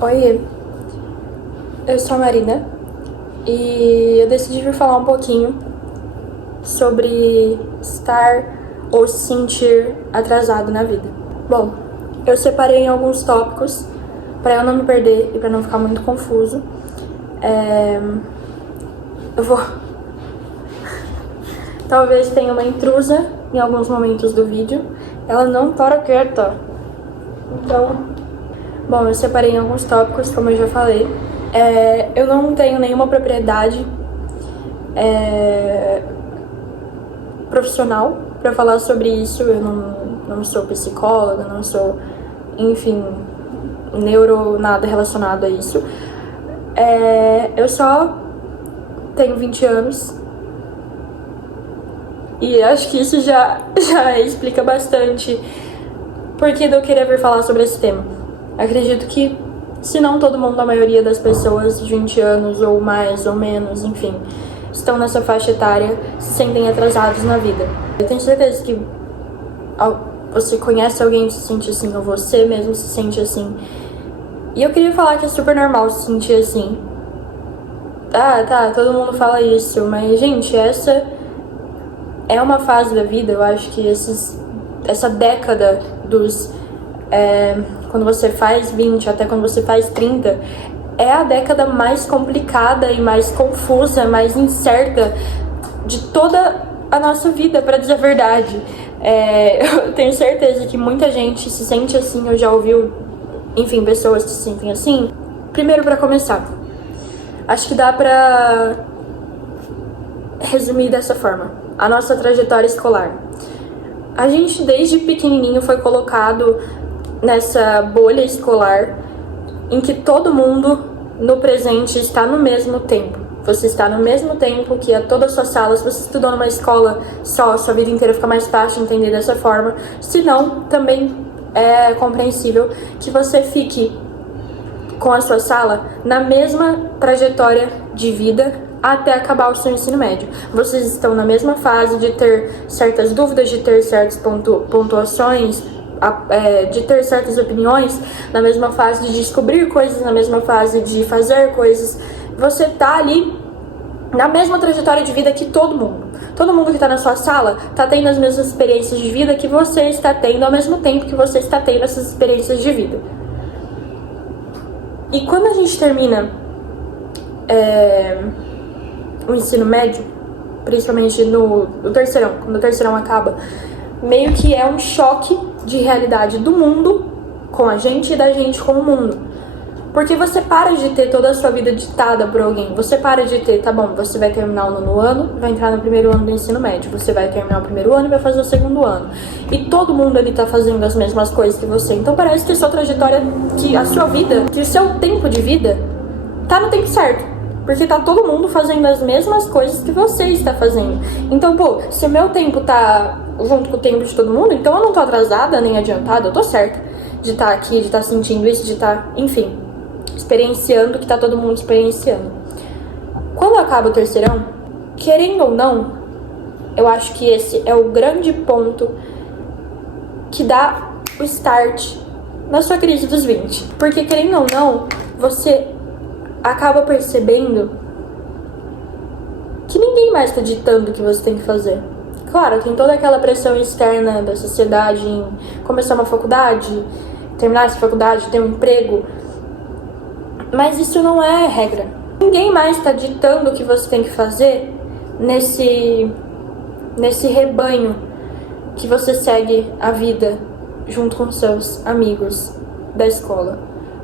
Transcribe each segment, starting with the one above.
Oi, eu sou a Marina e eu decidi vir falar um pouquinho sobre estar ou se sentir atrasado na vida. Bom, eu separei em alguns tópicos para eu não me perder e para não ficar muito confuso. Eu vou... Talvez tenha uma intrusa em alguns momentos do vídeo. Ela não para quieta. Então... Bom, eu separei em alguns tópicos, como eu já falei. Eu não tenho nenhuma propriedade profissional para falar sobre isso. Eu não sou psicóloga, não sou, enfim, nada relacionado a isso. Eu só tenho 20 anos e acho que isso já explica bastante por que eu queria vir falar sobre esse tema. Acredito que, se não todo mundo, a maioria das pessoas de 20 anos ou mais ou menos, enfim, estão nessa faixa etária, se sentem atrasados na vida. Eu tenho certeza que você conhece alguém que se sente assim, ou você mesmo se sente assim. E eu queria falar que é super normal se sentir assim. Tá, todo mundo fala isso, mas, gente, essa é uma fase da vida. Eu acho que essa década dos... quando você faz 20 até quando você faz 30, é a década mais complicada e mais confusa, mais incerta de toda a nossa vida, pra dizer a verdade. Eu tenho certeza que muita gente se sente assim, eu já ouvi, enfim, pessoas que se sentem assim. Primeiro, pra começar, acho que dá pra resumir dessa forma: a nossa trajetória escolar. A gente, desde pequenininho, foi colocado nessa bolha escolar em que todo mundo no presente está no mesmo tempo. Você está no mesmo tempo que todas as suas salas. Você estudou numa escola só, sua vida inteira, fica mais fácil entender dessa forma. Se não, também é compreensível que você fique com a sua sala na mesma trajetória de vida até acabar o seu ensino médio. Vocês estão na mesma fase de ter certas dúvidas, de ter certas pontuações, de ter certas opiniões, na mesma fase de descobrir coisas, na mesma fase de fazer coisas. Você tá ali na mesma trajetória de vida que todo mundo. Todo mundo que tá na sua sala tá tendo as mesmas experiências de vida que você está tendo ao mesmo tempo que você está tendo essas experiências de vida. E quando a gente termina o ensino médio, principalmente no terceirão, quando o terceirão acaba, meio que é um choque de realidade do mundo com a gente e da gente com o mundo. Porque você para de ter toda a sua vida ditada por alguém. Você para de ter, tá bom, você vai terminar o nono ano, vai entrar no primeiro ano do ensino médio. Você vai terminar o primeiro ano e vai fazer o segundo ano. E todo mundo ali tá fazendo as mesmas coisas que você. Então parece que a sua trajetória, que a sua vida, que o seu tempo de vida tá no tempo certo. Porque tá todo mundo fazendo as mesmas coisas que você está fazendo. Então, se o meu tempo tá junto com o tempo de todo mundo, então eu não tô atrasada nem adiantada, eu tô certa de estar aqui, de estar sentindo isso, de estar, enfim, experienciando o que tá todo mundo experienciando. Quando acaba o terceirão, querendo ou não, eu acho que esse é o grande ponto que dá o start na sua crise dos 20. Porque, querendo ou não, você acaba percebendo que ninguém mais tá ditando o que você tem que fazer. Claro, tem toda aquela pressão externa da sociedade em começar uma faculdade, terminar essa faculdade, ter um emprego, mas isso não é regra. Ninguém mais tá ditando o que você tem que fazer nesse rebanho que você segue a vida junto com seus amigos da escola.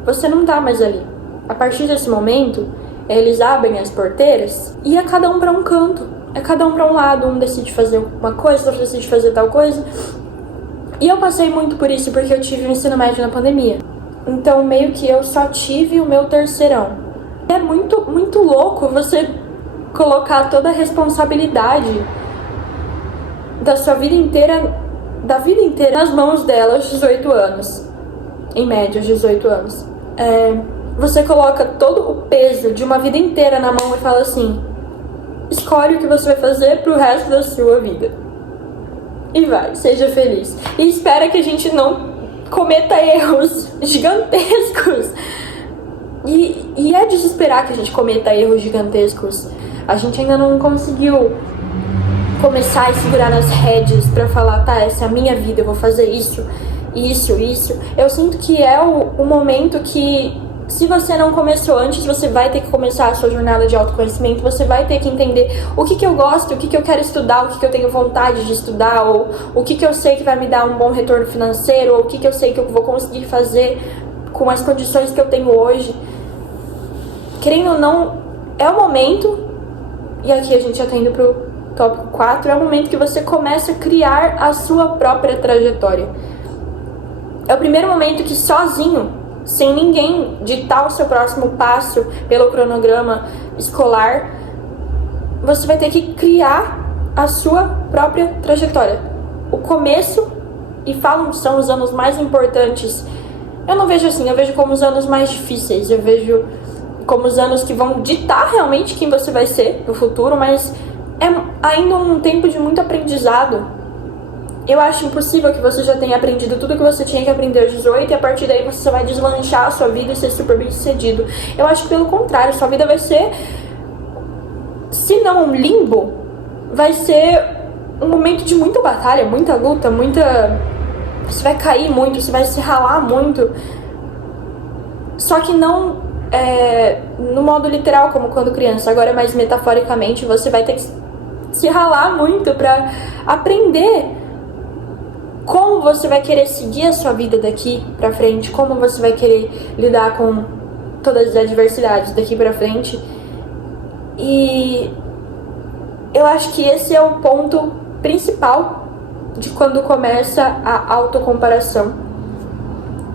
Você não tá mais ali. A partir desse momento, eles abrem as porteiras e é cada um para um canto. É cada um para um lado. Um decide fazer uma coisa, outro decide fazer tal coisa. E eu passei muito por isso porque eu tive o ensino médio na pandemia. Então, meio que eu só tive o meu terceirão. É muito, muito louco você colocar toda a responsabilidade da sua vida inteira, nas mãos dela aos 18 anos. Em média, aos 18 anos. Você coloca todo o peso de uma vida inteira na mão e fala assim: escolhe o que você vai fazer pro resto da sua vida. E vai, seja feliz. E espera que a gente não cometa erros gigantescos esperar que a gente cometa erros gigantescos. A gente ainda não conseguiu começar a segurar nas rédeas pra falar, tá, essa é a minha vida, eu vou fazer isso. Eu sinto que é o momento que, se você não começou antes, você vai ter que começar a sua jornada de autoconhecimento, você vai ter que entender o que eu gosto, o que eu quero estudar, o que eu tenho vontade de estudar, ou o que eu sei que vai me dar um bom retorno financeiro, ou o que eu sei que eu vou conseguir fazer com as condições que eu tenho hoje. Querendo ou não, é o momento, e aqui a gente já tá indo pro tópico 4, é o momento que você começa a criar a sua própria trajetória. É o primeiro momento que sozinho, sem ninguém ditar o seu próximo passo pelo cronograma escolar, você vai ter que criar a sua própria trajetória. O começo, e falam que são os anos mais importantes, eu não vejo assim, eu vejo como os anos mais difíceis, eu vejo como os anos que vão ditar realmente quem você vai ser no futuro, mas é ainda um tempo de muito aprendizado. Eu acho impossível que você já tenha aprendido tudo que você tinha que aprender aos 18 e a partir daí você só vai deslanchar a sua vida e ser super bem sucedido. Eu acho que pelo contrário, sua vida vai ser, se não um limbo, vai ser um momento de muita batalha, muita luta, você vai cair muito, você vai se ralar muito. Só que não no modo literal, como quando criança, agora mais metaforicamente, você vai ter que se ralar muito pra aprender como você vai querer seguir a sua vida daqui pra frente, como você vai querer lidar com todas as adversidades daqui pra frente. E eu acho que esse é o ponto principal de quando começa a autocomparação,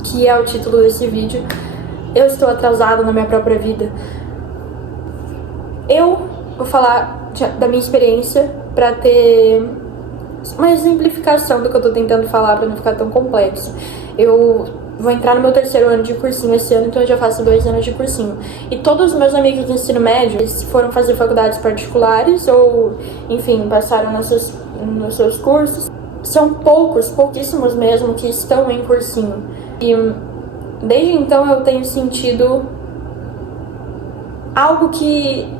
que é o título desse vídeo. Eu estou atrasada na minha própria vida. Eu vou falar da minha experiência pra ter uma exemplificação do que eu tô tentando falar pra não ficar tão complexo. Eu vou entrar no meu 3º ano de cursinho esse ano, então eu já faço 2 anos de cursinho. E todos os meus amigos do ensino médio, eles foram fazer faculdades particulares ou, enfim, passaram nos seus cursos. São pouquíssimos mesmo, que estão em cursinho. E desde então eu tenho sentido algo que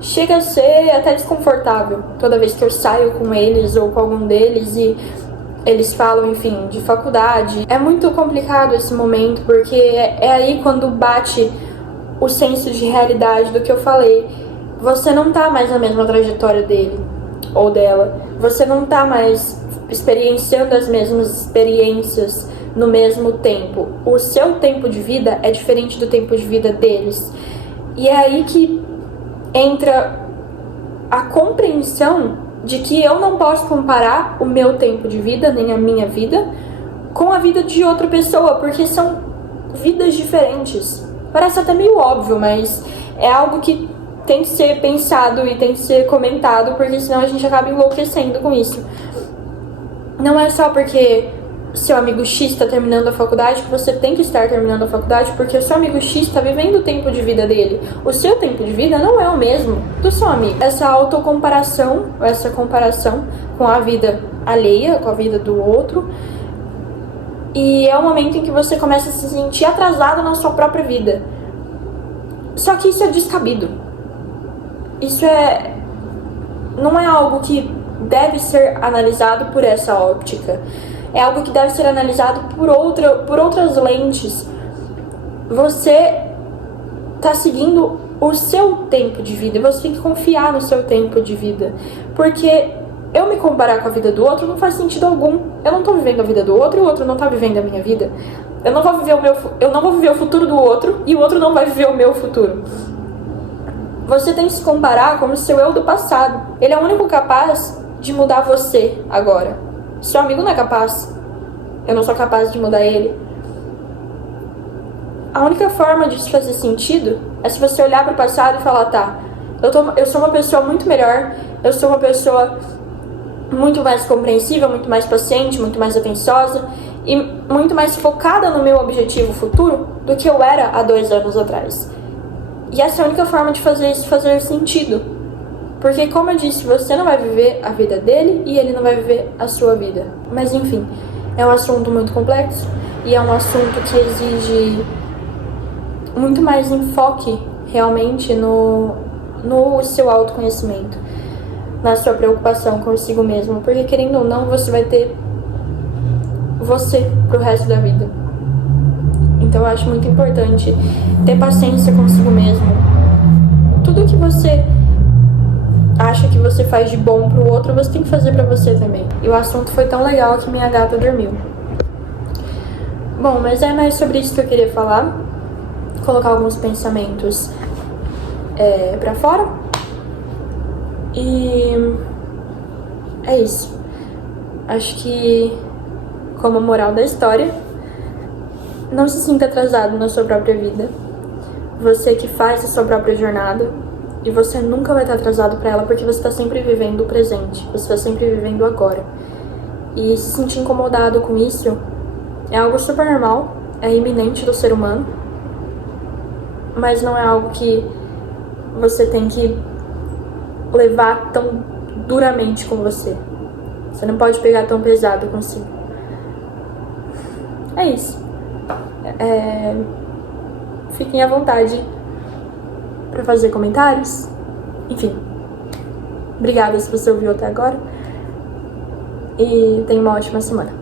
chega a ser até desconfortável toda vez que eu saio com eles ou com algum deles e eles falam, enfim, de faculdade. É muito complicado esse momento, porque é aí quando bate o senso de realidade do que eu falei. Você não tá mais na mesma trajetória dele ou dela. Você não tá mais experienciando as mesmas experiências no mesmo tempo. O seu tempo de vida é diferente do tempo de vida deles. E é aí que entra a compreensão de que eu não posso comparar o meu tempo de vida, nem a minha vida, com a vida de outra pessoa, porque são vidas diferentes. Parece até meio óbvio, mas é algo que tem que ser pensado e tem que ser comentado, porque senão a gente acaba enlouquecendo com isso. Não é só porque seu amigo X está terminando a faculdade que você tem que estar terminando a faculdade, porque o seu amigo X está vivendo o tempo de vida dele. O seu tempo de vida não é o mesmo do seu amigo. Essa autocomparação, essa comparação com a vida alheia, com a vida do outro, e é o momento em que você começa a se sentir atrasado na sua própria vida. Só que isso é descabido. Isso não é algo que deve ser analisado por essa óptica. É algo que deve ser analisado por outras lentes. Você tá seguindo o seu tempo de vida e você tem que confiar no seu tempo de vida. Porque eu me comparar com a vida do outro não faz sentido algum. Eu não tô vivendo a vida do outro e o outro não tá vivendo a minha vida. Eu não vou viver o futuro do outro e o outro não vai viver o meu futuro. Você tem que se comparar com o seu eu do passado. Ele é o único capaz de mudar você agora. Seu amigo não é capaz. Eu não sou capaz de mudar ele. A única forma disso fazer sentido é se você olhar para o passado e falar, tá, eu sou uma pessoa muito melhor, eu sou uma pessoa muito mais compreensiva, muito mais paciente, muito mais atenciosa e muito mais focada no meu objetivo futuro do que eu era há 2 anos atrás. E essa é a única forma de fazer isso fazer sentido. Porque, como eu disse, você não vai viver a vida dele e ele não vai viver a sua vida. Mas, enfim, é um assunto muito complexo e é um assunto que exige muito mais enfoque realmente no seu autoconhecimento, na sua preocupação consigo mesmo, porque querendo ou não, você vai ter você pro resto da vida. Então eu acho muito importante ter paciência consigo mesmo. Tudo que você acha que você faz de bom pro outro, você tem que fazer pra você também. E o assunto foi tão legal que minha gata dormiu. Bom, mas é mais sobre isso que eu queria falar. Colocar alguns pensamentos pra fora. E é isso. Acho que, como moral da história, não se sinta atrasado na sua própria vida. Você que faz a sua própria jornada. E você nunca vai estar atrasado pra ela, porque você está sempre vivendo o presente. Você está sempre vivendo o agora. E se sentir incomodado com isso é algo super normal. É iminente do ser humano. Mas não é algo que você tem que levar tão duramente com você. Você não pode pegar tão pesado consigo. É isso. Fiquem à vontade para fazer comentários. Enfim. Obrigada se você ouviu até agora. E tenha uma ótima semana.